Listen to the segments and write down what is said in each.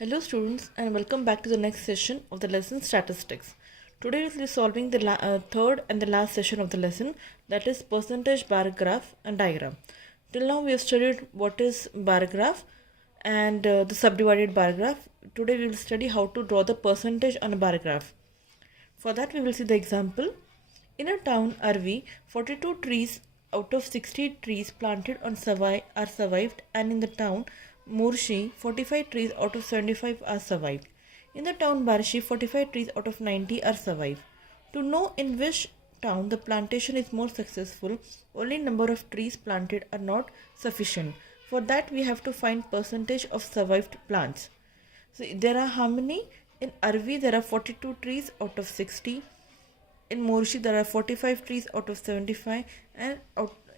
Hello students and welcome back to the next session of the lesson statistics. Today we will be solving the third and the last session of the lesson, that is percentage bar graph and diagram. Till now we have studied what is bar graph and the subdivided bar graph. Today we will study how to draw the percentage on a bar graph. For that we will see the example. In a town Arvi, 42 trees out of 60 trees planted on are survived, and in the town Murshi, 45 trees out of 75 are survived. In the town Barshi, 45 trees out of 90 are survived. To know in which town the plantation is more successful, only number of trees planted are not sufficient. For that we have to find percentage of survived plants. So there are how many? In Arvi there are 42 trees out of 60. In Morshi there are 45 trees out of 75, and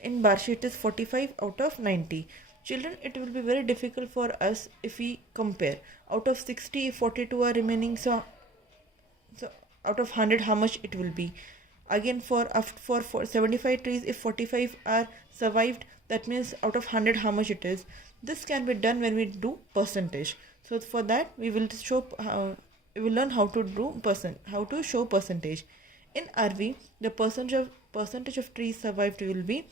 in Barshi it is 45 out of 90. Children, it will be very difficult for us if we compare. Out of 60, if 42 are remaining, so out of 100 how much it will be? Again for 75 trees, if 45 are survived, that means out of 100 how much it is? This can be done when we do percentage. So for that we will learn how to show percentage. In RV, the percentage of trees survived will be,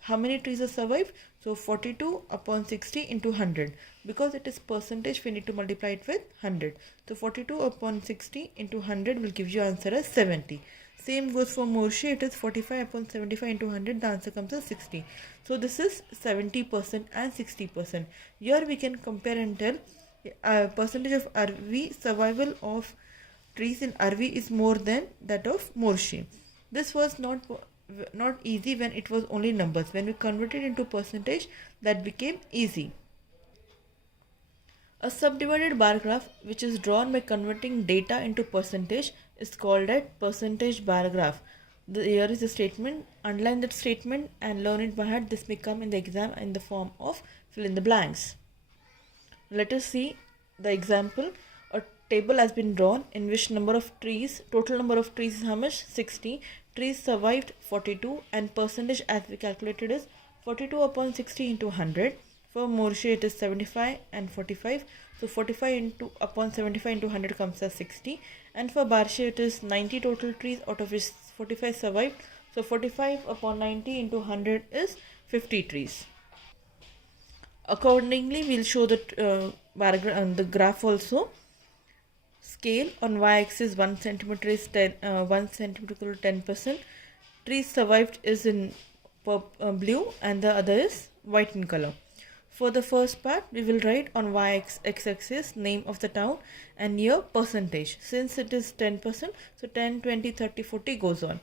how many trees are survived? So 42 upon 60 into 100. Because it is percentage, we need to multiply it with 100. So 42 upon 60 into 100 will give you answer as 70. Same goes for Morshi. It is 45 upon 75 into 100. The answer comes as 60. So this is 70% and 60%. Here we can compare and tell percentage of RV survival of trees in RV is more than that of Morshi. This was not easy when it was only numbers. When we converted into percentage, that became easy. A subdivided bar graph which is drawn by converting data into percentage is called a percentage bar graph. Here is the statement. Underline that statement and learn it by heart. This may come in the exam in the form of fill in the blanks. Let us see the example. A table has been drawn in which total number of trees is how much? 60. Trees survived 42, and percentage as we calculated is 42 upon 60 into 100. For Morshi it is 75 and 45. So 45 upon 75 into 100 comes as 60. And for Barshi it is 90 total trees, out of which 45 survived. So 45 upon 90 into 100 is 50 trees. Accordingly, we'll show the graph also. Scale on y-axis 1 centimeter is 1 centimeter equal to 10%. Trees survived is in blue and the other is white in color. For the first part, we will write on y-axis name of the town and here percentage. Since it is 10%, so 10, 20, 30, 40 goes on.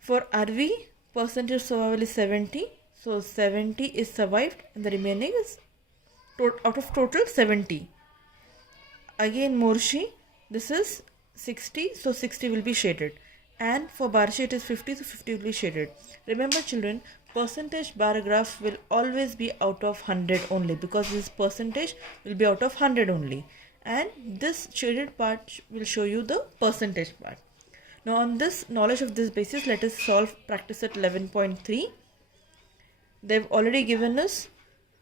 For RV, percentage survival is 70. So 70 is survived and the remaining is out of total 70. Again Morshi, this is 60, so 60 will be shaded. And for Barshi it is 50, so 50 will be shaded. Remember children, percentage bar graph will always be out of 100 only, because this percentage will be out of 100 only. And this shaded part will show you the percentage part. Now on this knowledge of this basis, let us solve practice at 11.3. They've already given us,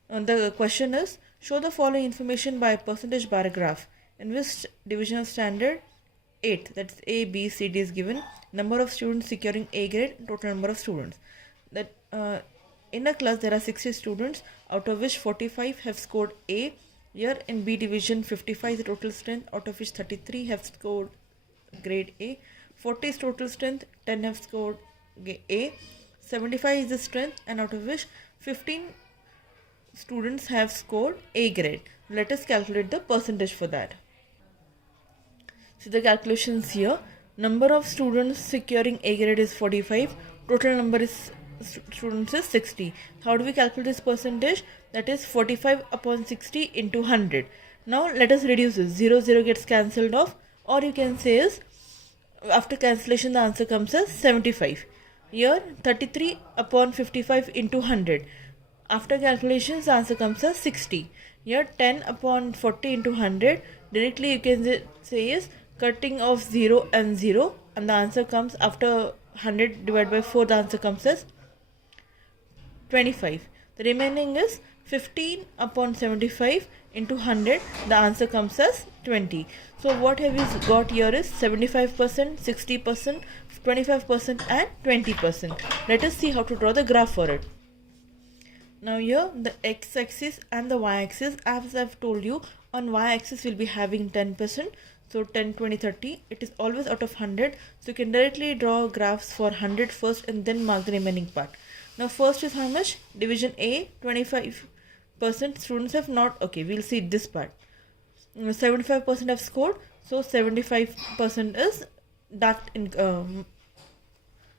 the question is, show the following information by a percentage bar graph. In which division of standard? 8. That's A, B, C, D is given. Number of students securing A grade, total number of students. That in a class there are 60 students, out of which 45 have scored A. Here in B division 55 is the total strength, out of which 33 have scored grade A. 40 is total strength, 10 have scored A. 75 is the strength, and out of which 15 students have scored A grade. Let us calculate the percentage for that. See the calculations here. Number of students securing A grade is 45. Total number is students is 60. How do we calculate this percentage? That is 45 upon 60 into 100. Now let us reduce this. 0 gets cancelled off, or you can say is after cancellation the answer comes as 75. Here 33 upon 55 into 100. After calculations the answer comes as 60. Here 10 upon 40 into 100. Directly you can say is cutting off 0 and 0, and the answer comes after 100 divided by 4, the answer comes as 25. The remaining is 15 upon 75 into 100, the answer comes as 20. So what have we got here is 75%, 60%, 25% and 20%. Let us see how to draw the graph for it. Now here the x-axis and the y-axis, as I've told you, on y-axis we'll be having 10%. So 10, 20, 30. It is always out of 100. So you can directly draw graphs for 100 first and then mark the remaining part. Now first is how much? Division A, 25%. Students have not, okay, we'll see this part. 75% have scored. So 75% is dark in,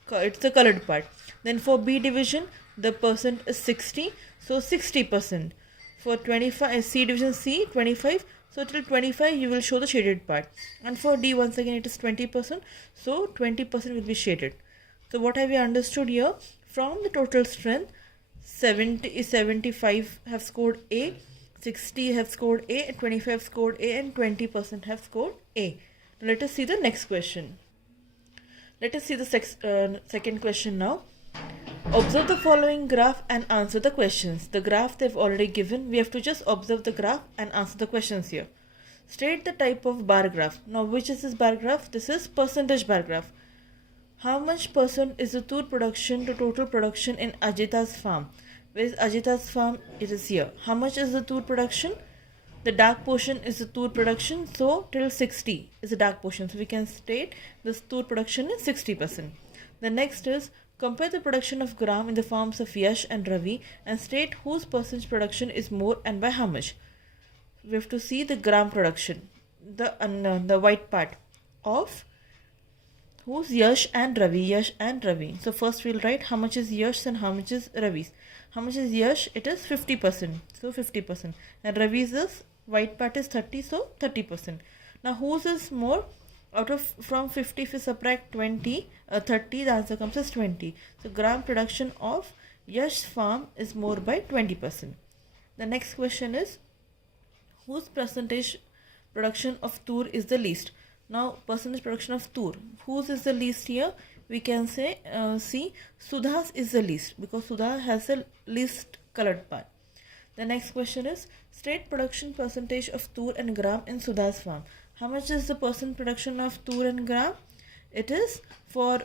it's the colored part. Then for B division, the percent is 60. So 60%. For 25, C division C, 25. So till 25 you will show the shaded part. And for D once again it is 20%. So 20% will be shaded. So what have we understood here? From the total strength, 75 have scored A, 60 have scored A, 25 have scored A and 20% have scored A. Now let us see the next question. Let us see the second question now. Observe the following graph and answer the questions. The graph they've already given. We have to just observe the graph and answer the questions here. State the type of bar graph. Now which is this bar graph? This is percentage bar graph. How much percent is the tooth production to total production in Ajita's farm? Where is Ajita's farm? It is here. How much is the tooth production? The dark portion is the tooth production. So till 60 is the dark portion. So we can state this tooth production is 60%. The next is compare the production of gram in the farms of Yash and Ravi and state whose percentage production is more and by how much. We have to see the gram production, the white part of who's Yash and Ravi. Yash and Ravi. So first we'll write how much is Yash and how much is Ravi's. How much is Yash? It is 50%. So 50%. And Ravi's is white part is 30. So 30%. Now whose is more? Out of from 50 if you subtract 30, the answer comes as 20. So gram production of Yash farm is more by 20%. The next question is whose percentage production of tur is the least? Now percentage production of tur, whose is the least here? We can say see Sudha's is the least because Sudha has the least colored part. The next question is state production percentage of tur and gram in Sudha's farm. How much is the percent production of tur and gram? It is for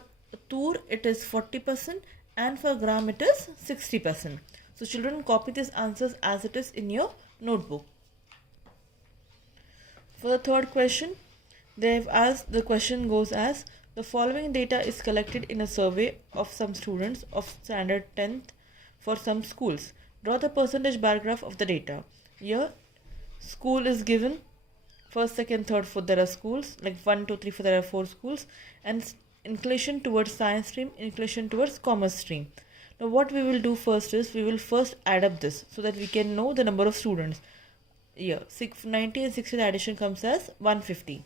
tur it is 40% and for gram it is 60%. So children, copy these answers as it is in your notebook. For the third question, they have asked, the question goes as the following data is collected in a survey of some students of standard 10th for some schools. Draw the percentage bar graph of the data. Here school is given. First, second, third, fourth, there are schools like 1, 2, 3, 4, there are 4 schools, and inclination towards science stream, inclination towards commerce stream. Now what we will do first is we will first add up this so that we can know the number of students. Here 90 and 60, the addition comes as 150.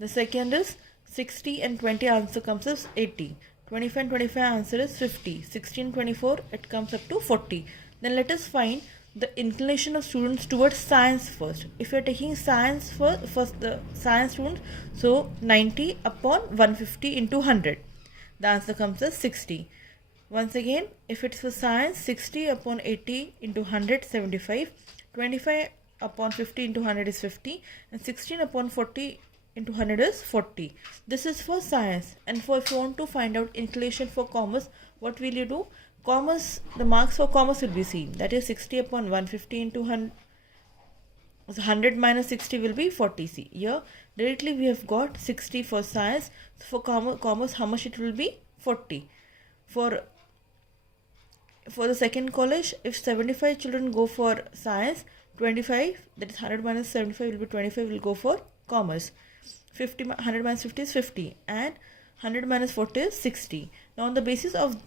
The second is 60 and 20, answer comes as 80. 25 and 25 answer is 50. 60 and 24 it comes up to 40. Then let us find the inclination of students towards science first. If you are taking science first the science students, so 90 upon 150 into 100. The answer comes as 60. Once again, if it's for science, 60 upon 80 into 100, 75. 25 upon 50 into 100 is 50. And 16 upon 40 into 100 is 40. This is for science. And for if you want to find out inclination for commerce, what will you do? Commerce, the marks for commerce will be seen. That is 60 upon 150 into 100. 100 minus 60 will be 40. See here directly we have got 60 for science. So for commerce how much it will be? 40. For the second college, if 75 children go for science, 25, that is 100 minus 75 will be 25 will go for commerce. 100 minus 50 is 50 and 100 minus 40 is 60. Now on the basis of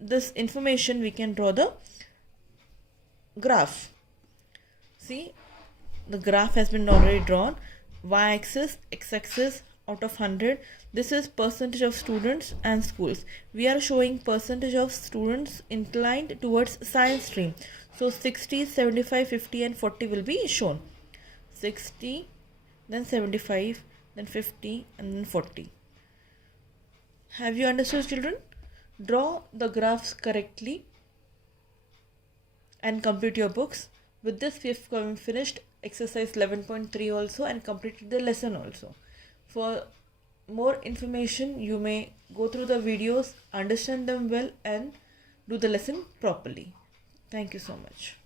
this information we can draw the graph. See, the graph has been already drawn. Y-axis, x-axis out of 100. This is percentage of students and schools. We are showing percentage of students inclined towards science stream. So 60, 75, 50 and 40 will be shown. 60, then 75, then 50 and then 40. Have you understood, children? Draw the graphs correctly and complete your books. With this, we have finished exercise 11.3 also and completed the lesson also. For more information, you may go through the videos, understand them well, and do the lesson properly. Thank you so much.